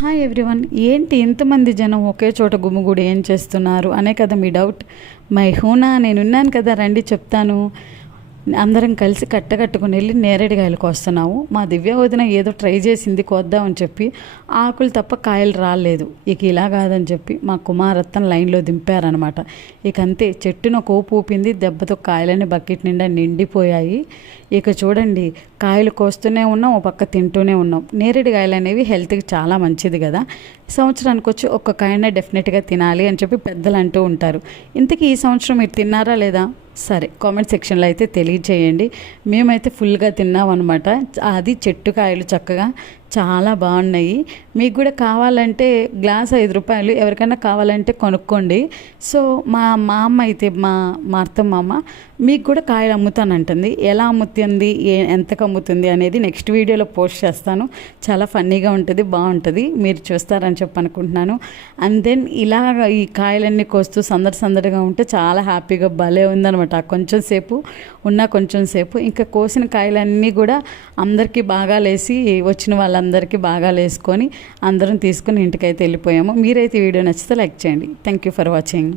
Hi everyone. ఏంటి ఇంతమంది జనం ఒకే చోట గుమిగూడి ఏం చేస్తున్నారు అనే కదా మీ డౌట్. మై హూనా, నేనున్నాను కదా, రండి చెప్తాను. అందరం కలిసి కట్టకట్టుకుని వెళ్ళి నేరేడుకాయలు కోస్తున్నాము. మా దివ్య వదిన ఏదో ట్రై చేసింది కోద్దామని చెప్పి, ఆకులు తప్ప కాయలు రాలేదు. ఇక ఇలా కాదని చెప్పి మా కుమారత్తను లైన్లో దింపారనమాట. ఇక అంతే, చెట్టున కోపు ఊపింది, దెబ్బతో కాయలన్నీ బకెట్ నిండా నిండిపోయాయి. ఇక చూడండి, కాయలు కోస్తూనే ఉన్నాం, ఒక పక్క తింటూనే ఉన్నాం. నేరేడుకాయలు అనేవి హెల్త్కి చాలా మంచిది కదా. సంవత్సరానికి వచ్చి ఒక్క కాయనే డెఫినెట్గా తినాలి అని చెప్పి పెద్దలు అంటూ ఉంటారు. ఇంతకీ ఈ సంవత్సరం మీరు తిన్నారా లేదా? సరే, కామెంట్ సెక్షన్లో అయితే తెలియచేయండి. మేమైతే ఫుల్గా తిన్నాం అనమాట. అది చెట్టు కాయలు చక్కగా చాలా బాగున్నాయి. మీకు కూడా కావాలంటే గ్లాస్ 5 రూపాయలు, ఎవరికైనా కావాలంటే కొనుక్కోండి. సో మా అమ్మ అయితే మా అత్తమ్మ అమ్మ మీకు కూడా కాయలు అమ్ముతానంటుంది. ఎలా అమ్ముతుంది, ఎంతకు అమ్ముతుంది అనేది నెక్స్ట్ వీడియోలో పోస్ట్ చేస్తాను. చాలా ఫన్నీగా ఉంటుంది, బాగుంటుంది, మీరు చూస్తారని చెప్పి అనుకుంటున్నాను. అండ్ దెన్ ఇలా ఈ కాయలన్నీ కోస్తూ సందడిగా ఉంటే చాలా హ్యాపీగా భలే ఉందనమాట. కొంచెం సేపు ఇంకా కోసిన కాయలన్నీ కూడా అందరికీ బాగా లేసి వచ్చిన వాళ్ళందరికీ బాగా వేసుకొని అందరం తీసుకుని ఇంటికైతే వెళ్ళిపోయాము. మీరైతే వీడియో నచ్చితే లైక్ చేయండి. Thank you for watching.